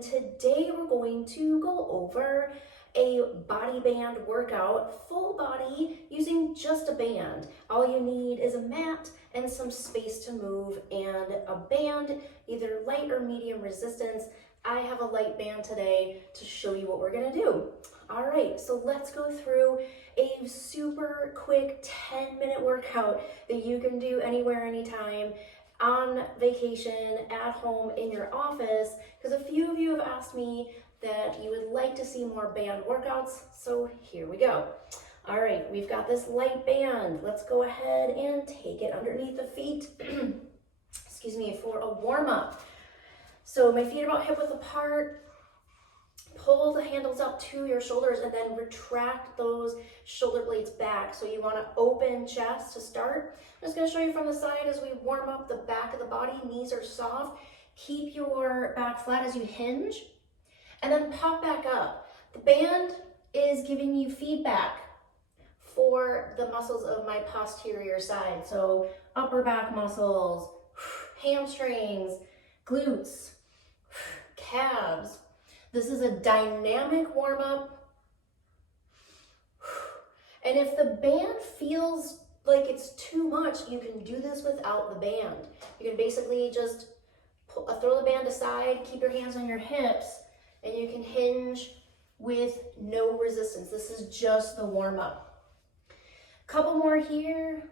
Today we're going to go over a body band workout, full body, using just a band. All you need is a mat and some space to move and a band, either light or medium resistance. I have a light band today to show you what we're gonna do. All right, so let's go through a super quick 10-minute workout that you can do anywhere, anytime, on vacation, at home, in your office, because a few of you have asked me that you would like to see more band workouts, so here we go. All right, we've got this light band. Let's go ahead and take it underneath the feet, excuse me, for a warm-up. So my feet are about hip width apart. Pull the handles up to your shoulders and then retract those shoulder blades back. So you want to open chest to start. I'm just going to show you from the side as we warm up the back of the body. Knees are soft. Keep your back flat as you hinge and then pop back up. The band is giving you feedback for the muscles of my posterior side. So upper back muscles, hamstrings, glutes, calves. This is a dynamic warm-up. And if the band feels like it's too much, you can do this without the band. You can basically just throw the band aside, keep your hands on your hips, and you can hinge with no resistance. This is just the warm-up. Couple more here.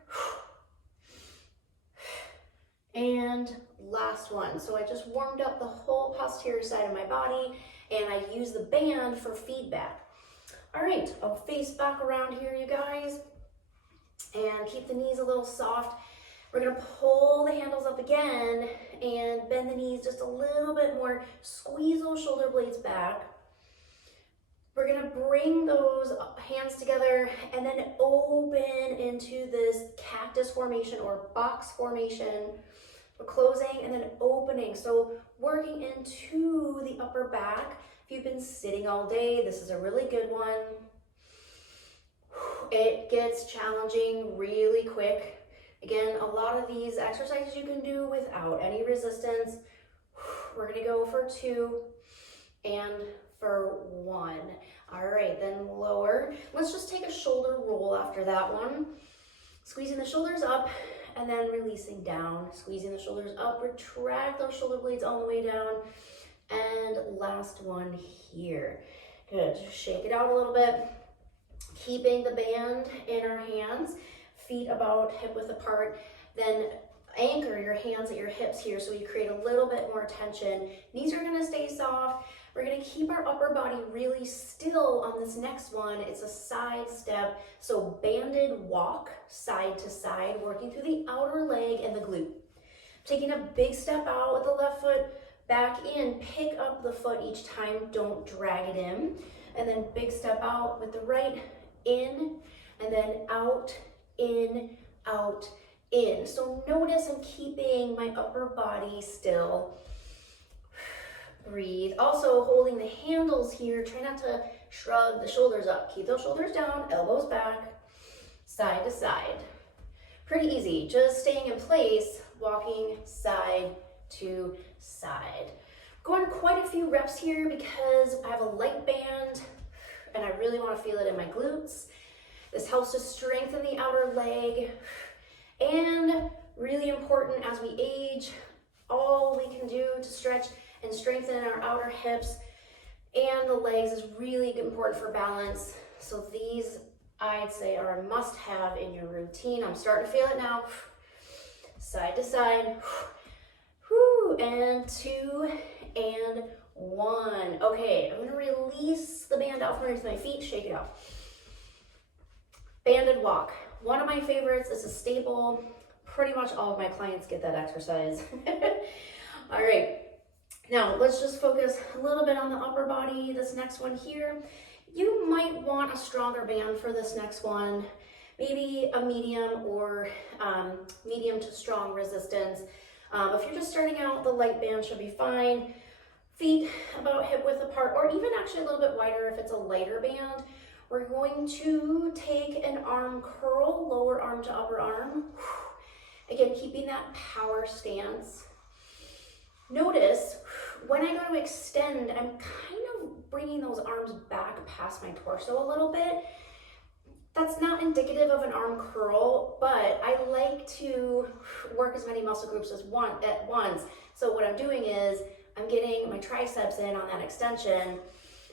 And last one. So I just warmed up the whole posterior side of my body, and I use the band for feedback. All right, I'll face back around here, you guys, and keep the knees a little soft. We're gonna pull the handles up again and bend the knees just a little bit more. Squeeze those shoulder blades back. We're gonna bring those hands together and then open into this cactus formation or box formation. We're closing and then opening. So working into the upper back. If you've been sitting all day, this is a really good one. It gets challenging really quick. Again, a lot of these exercises you can do without any resistance. We're gonna go for 2 and for 1. All right, then lower. Let's just take a shoulder roll after that one. Squeezing the shoulders up and then releasing down. Squeezing the shoulders up, retract those shoulder blades all the way down. And last one here. Good, just shake it out a little bit. Keeping the band in our hands, feet about hip width apart. Then anchor your hands at your hips here so you create a little bit more tension. Knees are gonna stay soft. We're gonna keep our upper body really still on this next one. It's a side step. So banded walk side to side, working through the outer leg and the glute. Taking a big step out with the left foot, back in, pick up the foot each time, don't drag it in. And then big step out with the right, in, and then out, in, out, in. So notice I'm keeping my upper body still. Breathe. Also holding the handles here. Try not to shrug the shoulders up. Keep those shoulders down, elbows back, side to side. Pretty easy. Just staying in place, walking side to side. Going quite a few reps here because I have a light band and I really want to feel it in my glutes. This helps to strengthen the outer leg, and really important as we age, all we can do to stretch and strengthen our outer hips and the legs is really important for balance. So these, I'd say, are a must-have in your routine. I'm starting to feel it now. Side to side. And 2 and 1. Okay, I'm gonna release the band out from underneath my feet, shake it out. Banded walk. One of my favorites. It's a staple. Pretty much all of my clients get that exercise. All right. Now, let's just focus a little bit on the upper body. This next one here, you might want a stronger band for this next one. Maybe a medium or medium to strong resistance. If you're just starting out, the light band should be fine. Feet about hip width apart, or even actually a little bit wider if it's a lighter band. We're going to take an arm curl, lower arm to upper arm. Again, keeping that power stance. Notice when I go to extend, I'm kind of bringing those arms back past my torso a little bit. That's not indicative of an arm curl, but I like to work as many muscle groups at once. So what I'm doing is I'm getting my triceps in on that extension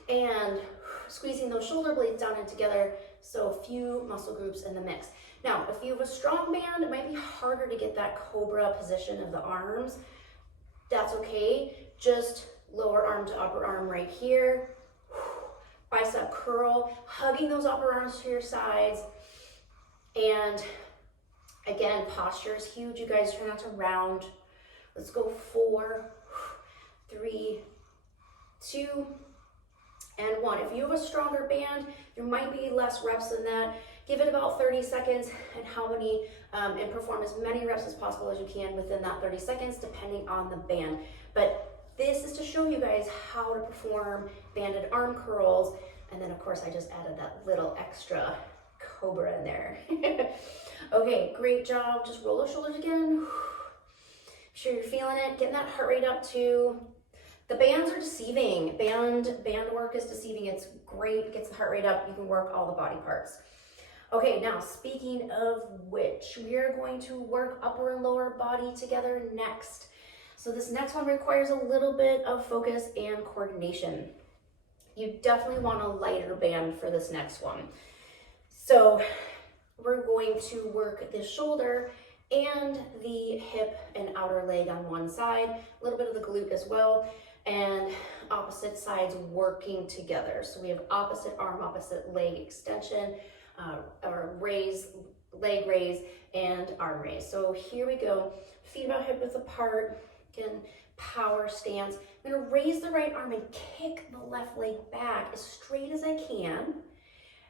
and squeezing those shoulder blades down and together, so a few muscle groups in the mix. Now, if you have a strong band, it might be harder to get that cobra position of the arms. That's okay. Just lower arm to upper arm right here. Bicep curl, hugging those upper arms to your sides. And again, posture is huge. You guys try not to round. Let's go 4, 3, 2, and 1. If you have a stronger band, there might be less reps than that. Give it about 30 seconds and perform as many reps as possible as you can within that 30 seconds, depending on the band. But this is to show you guys how to perform banded arm curls. And then of course I just added that little extra cobra in there. Okay, great job. Just roll those shoulders again. Make sure you're feeling it, getting that heart rate up too. The bands are deceiving. Band work is deceiving. It's great, gets the heart rate up. You can work all the body parts. Okay, now speaking of which, we are going to work upper and lower body together next. So this next one requires a little bit of focus and coordination. You definitely want a lighter band for this next one. So we're going to work the shoulder and the hip and outer leg on one side, a little bit of the glute as well, and opposite sides working together. So we have opposite arm, opposite leg extension, or raise, leg raise, and arm raise. So here we go, feet about hip width apart. Again, power stance. I'm gonna raise the right arm and kick the left leg back as straight as I can,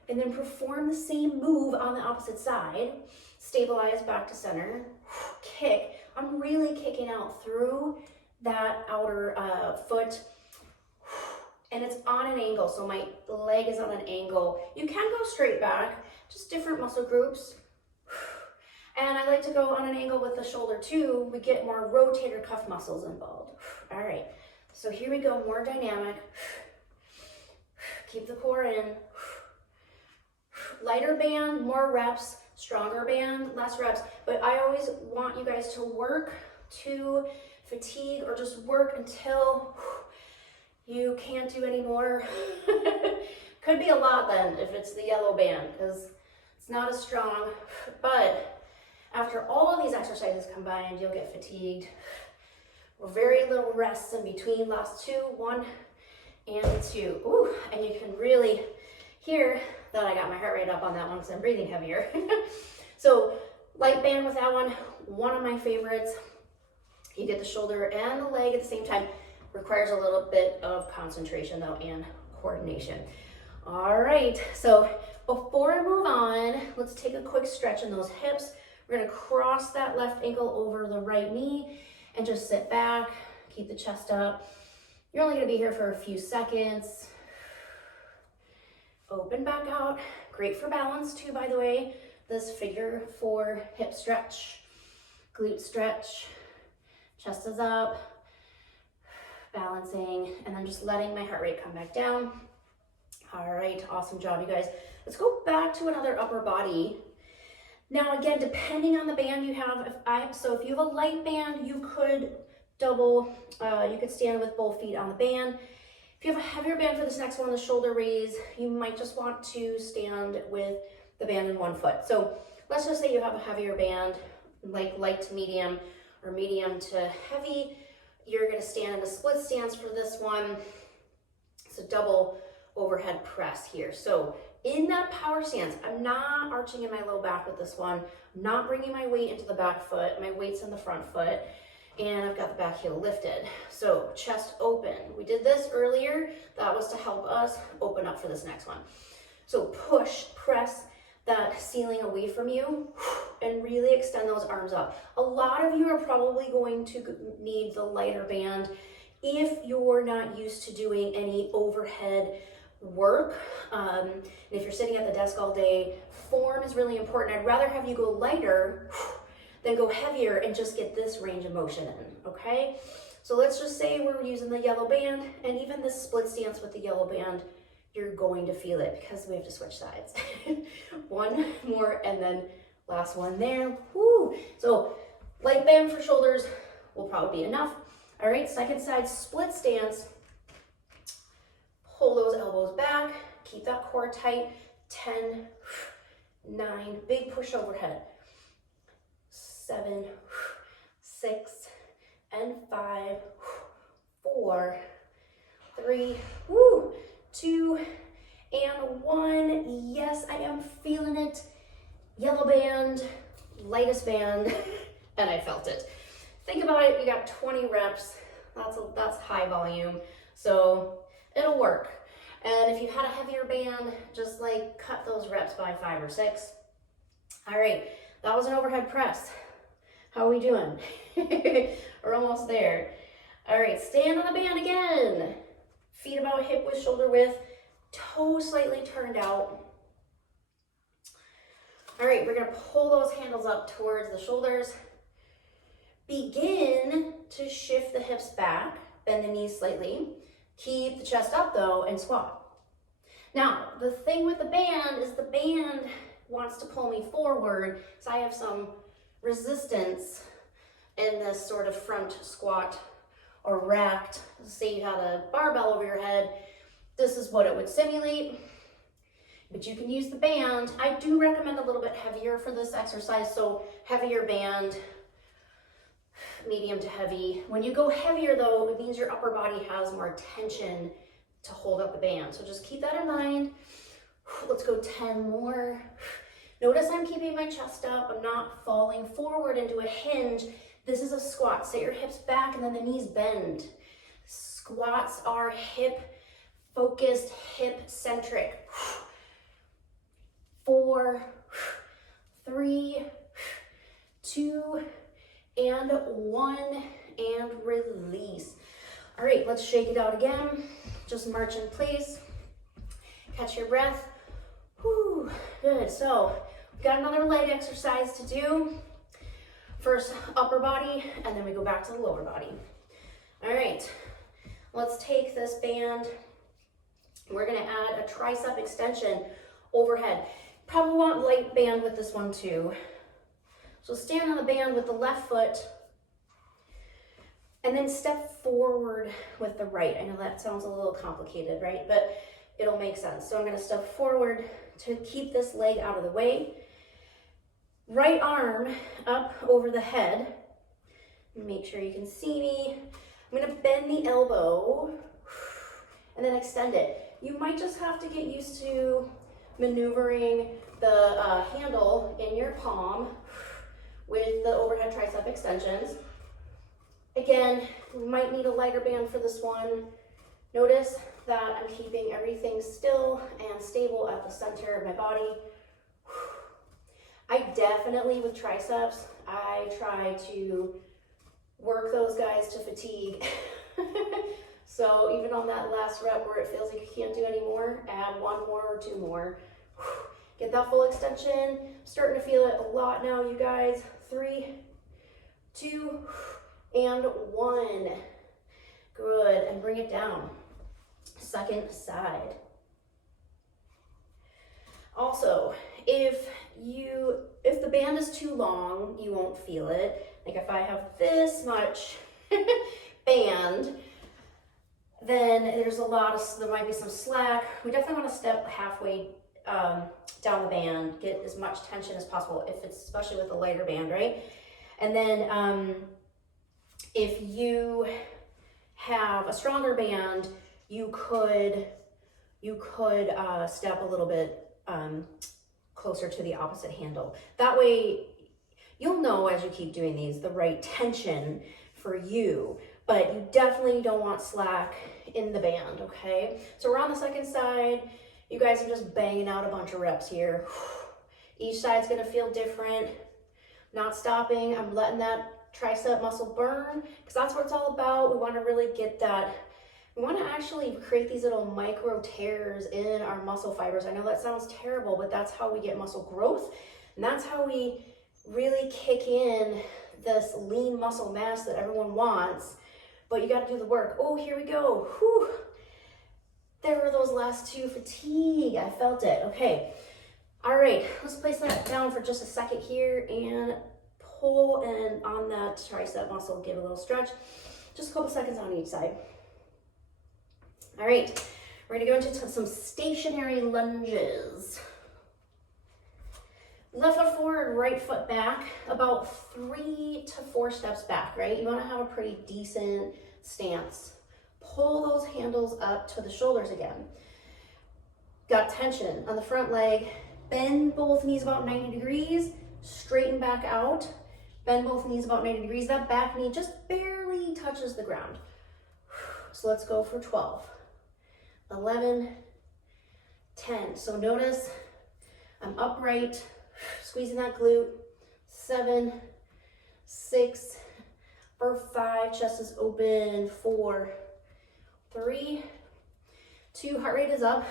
and then perform the same move on the opposite side. Stabilize back to center, kick. I'm really kicking out through that outer foot, and it's on an angle, so my leg is on an angle. You can go straight back, just different muscle groups. And I like to go on an angle with the shoulder too. We get more rotator cuff muscles involved. All right, so here we go, more dynamic. Keep the core in. Lighter band, more reps. Stronger band, less reps. But I always want you guys to work to fatigue, or just work until you can't do anymore. Could be a lot then if it's the yellow band, because it's not as strong. But after all of these exercises combined, you'll get fatigued. Very little rests in between. Last 2, 1 and 2. Ooh, and you can really hear that I got my heart rate up on that one because I'm breathing heavier. So light band with that one of my favorites. You get the shoulder and the leg at the same time. Requires a little bit of concentration though, and coordination. All right, so before I move on, let's take a quick stretch in those hips. We're gonna cross that left ankle over the right knee and just sit back, keep the chest up. You're only gonna be here for a few seconds. Open back out. Great for balance too, by the way. This figure 4 hip stretch, glute stretch, chest is up, balancing, and then just letting my heart rate come back down. All right, awesome job, you guys. Let's go back to another upper body. Now again, depending on the band you have, if you have a light band, you could you could stand with both feet on the band. If you have a heavier band for this next one, the shoulder raise, you might just want to stand with the band in one foot. So let's just say you have a heavier band, like light to medium or medium to heavy. You're gonna stand in a split stance for this one. It's a double overhead press here. So in that power stance, I'm not arching in my low back with this one. I'm not bringing my weight into the back foot. My weight's in the front foot. And I've got the back heel lifted. So chest open. We did this earlier. That was to help us open up for this next one. So push, press that ceiling away from you and really extend those arms up. A lot of you are probably going to need the lighter band if you're not used to doing any overhead work. If you're sitting at the desk all day, form is really important. I'd rather have you go lighter then go heavier and just get this range of motion in, okay? So let's just say we're using the yellow band, and even this split stance with the yellow band, you're going to feel it because we have to switch sides. One more, and then last one there. Woo! So light band for shoulders will probably be enough. All right, second side split stance. Pull those elbows back, keep that core tight. 10, 9, big push overhead. 7, 6, and 5, 4, 3, 2, and 1. Yes, I am feeling it. Yellow band, lightest band, and I felt it. Think about it, you got 20 reps. That's high volume, so it'll work. And if you had a heavier band, just like cut those reps by 5 or 6. All right, that was an overhead press. How are we doing? We're almost there. All right, stand on the band again. Feet about hip width, shoulder width, toes slightly turned out. All right, we're gonna pull those handles up towards the shoulders. Begin to shift the hips back, bend the knees slightly. Keep the chest up though and squat. Now, the thing with the band is the band wants to pull me forward, so I have some resistance in this sort of front squat or racked. Say you had a barbell over your head, this is what it would simulate, but you can use the band. I do recommend a little bit heavier for this exercise, so heavier band, medium to heavy. When you go heavier though, it means your upper body has more tension to hold up the band. So just keep that in mind. Let's go 10 more. Notice I'm keeping my chest up. I'm not falling forward into a hinge. This is a squat. Set your hips back and then the knees bend. Squats are hip focused, hip centric. 4, 3, 2, and 1, and release. All right, let's shake it out again. Just march in place. Catch your breath. Whew, good. So we've got another leg exercise to do. First upper body, and then we go back to the lower body. All right, let's take this band. We're gonna add a tricep extension overhead. Probably want light band with this one too. So stand on the band with the left foot and then step forward with the right. I know that sounds a little complicated, right? But it'll make sense. So I'm gonna step forward to keep this leg out of the way. Right arm up over the head. Make sure you can see me. I'm gonna bend the elbow and then extend it. You might just have to get used to maneuvering the handle in your palm with the overhead tricep extensions. Again, we might need a lighter band for this one. Notice that I'm keeping everything still and stable at the center of my body. I definitely, with triceps, I try to work those guys to fatigue. So even on that last rep where it feels like you can't do any more, add 1 more or 2 more. Get that full extension. Starting to feel it a lot now, you guys. 3, 2, and 1. Good, and bring it down. Second side. Also, if the band is too long, you won't feel it. Like if I have this much band, then there might be some slack. We definitely want to step halfway down the band, get as much tension as possible, especially with the lighter band, right? And then if you have a stronger band, you could step a little bit closer to the opposite handle. That way, you'll know as you keep doing these the right tension for you, but you definitely don't want slack in the band, okay? So we're on the second side. You guys are just banging out a bunch of reps here. Each side's gonna feel different. Not stopping, I'm letting that tricep muscle burn, because that's what it's all about. We wanna really get that. We wanna actually create these little micro tears in our muscle fibers. I know that sounds terrible, but that's how we get muscle growth. And that's how we really kick in this lean muscle mass that everyone wants, but you got to do the work. Oh, here we go. Whew. There were those last two. Fatigue. I felt it. Okay. All right. Let's place that down for just a second here and pull and on that tricep muscle, give a little stretch. Just a couple seconds on each side. All right. We're going to go into some stationary lunges. Left foot forward, right foot back, about 3 to 4 steps back, right? You want to have a pretty decent stance. Pull those handles up to the shoulders again. Got tension on the front leg. Bend both knees about 90 degrees. Straighten back out. Bend both knees about 90 degrees. That back knee just barely touches the ground. So let's go for 12, 11, 10. So notice I'm upright, squeezing that glute. 7, 6, for 5, chest is open. 4, 3, 2, heart rate is up,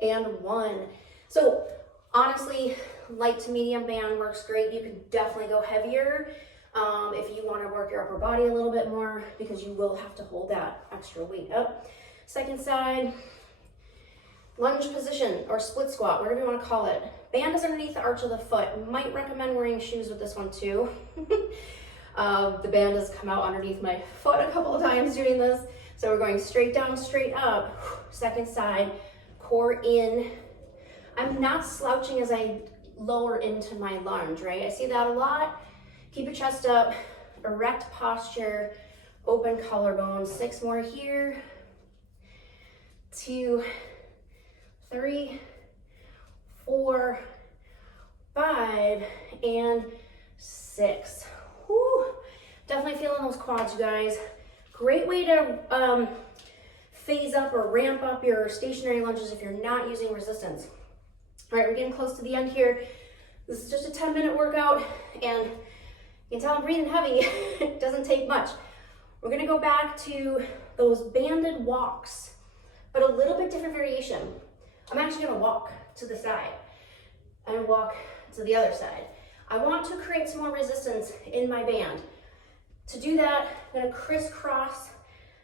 and 1. So honestly, light to medium band works great. You can definitely go heavier if you want to work your upper body a little bit more, because you will have to hold that extra weight up. Second side, lunge position or split squat, whatever you want to call it. Band is underneath the arch of the foot. Might recommend wearing shoes with this one too. The band has come out underneath my foot a couple of times doing this. So we're going straight down, straight up. Second side, core in. I'm not slouching as I lower into my lunge, right? I see that a lot. Keep your chest up, erect posture, open collarbone. 6 more here. 2, 3, 4, 5, and 6. Whew. Definitely feeling those quads, you guys. Great way to phase up or ramp up your stationary lunges if you're not using resistance. All right, we're getting close to the end here. This is just a 10-minute workout, and you can tell I'm breathing heavy. It doesn't take much. We're gonna go back to those banded walks, but a little bit different variation. I'm actually gonna walk to the side and walk to the other side. I want to create some more resistance in my band. To do that, I'm gonna crisscross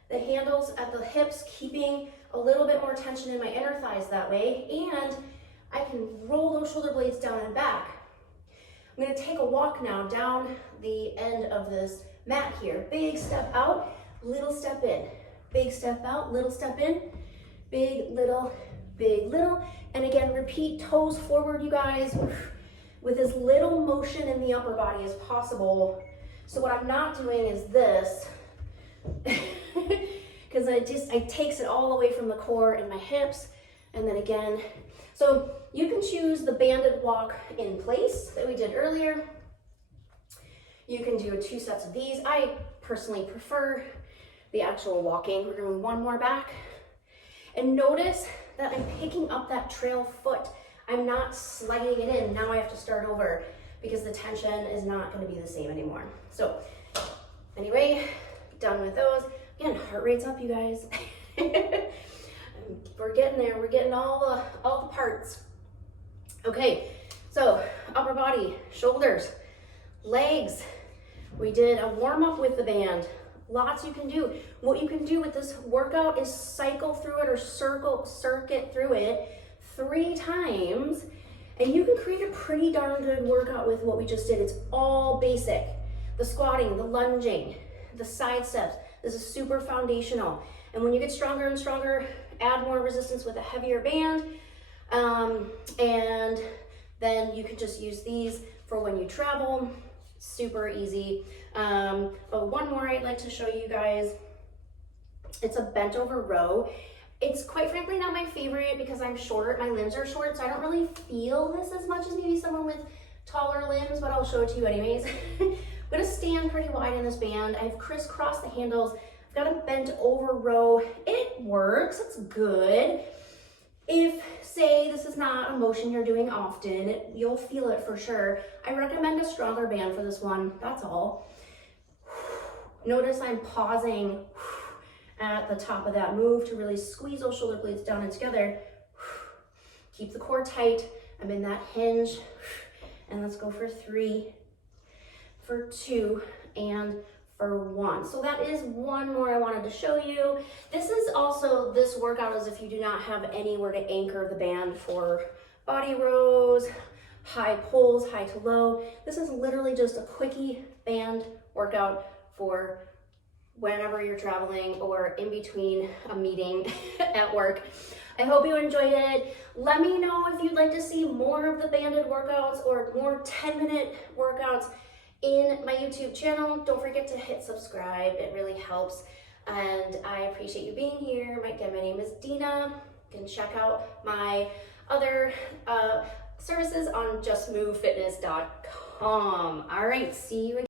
the handles at the hips, keeping a little bit more tension in my inner thighs that way, and I can roll those shoulder blades down and back. I'm gonna take a walk now down the end of this mat here. Big step out, little step in. Big step out, little step in. Big, little, and again, repeat toes forward, you guys, with as little motion in the upper body as possible. So what I'm not doing is this, because it takes it all away from the core and my hips, and then again. So you can choose the banded walk in place that we did earlier. You can do 2 sets of these. I personally prefer the actual walking. We're doing 1 more back. And notice that I'm picking up that trail foot. I'm not sliding it in. Now I have to start over because the tension is not going to be the same anymore. So anyway, done with those. Again, heart rate's up, you guys. We're getting there. We're getting all the parts. Okay, so upper body, shoulders, legs. We did a warm up with the band. Lots you can do. What you can do with this workout is cycle through it or circuit through it 3 times, and you can create a pretty darn good workout with what we just did. It's all basic. The squatting, the lunging, the side steps. This is super foundational. And when you get stronger and stronger, add more resistance with a heavier band. And then you can just use these for when you travel. Super easy. But one more I'd like to show you guys. It's a bent over row. It's quite frankly not my favorite because I'm short, my limbs are short, so I don't really feel this as much as maybe someone with taller limbs, but I'll show it to you anyways. I'm gonna stand pretty wide in this band. I've crisscrossed the handles. I've got a bent over row. It works, it's good. If, say, this is not a motion you're doing often, you'll feel it for sure. I recommend a stronger band for this one, that's all. Notice I'm pausing at the top of that move to really squeeze those shoulder blades down and together. Keep the core tight. I'm in that hinge. And let's go for 3, for 2, and for 1. So that is one more I wanted to show you. This workout is if you do not have anywhere to anchor the band for body rows, high pulls, high to low. This is literally just a quickie band workout for whenever you're traveling or in between a meeting at work. I hope you enjoyed it. Let me know if you'd like to see more of the banded workouts or more 10-minute workouts in my YouTube channel. Don't forget to hit subscribe. It really helps. And I appreciate you being here. Again, my name is Dina. You can check out my other services on justmovefitness.com. All right, see you again.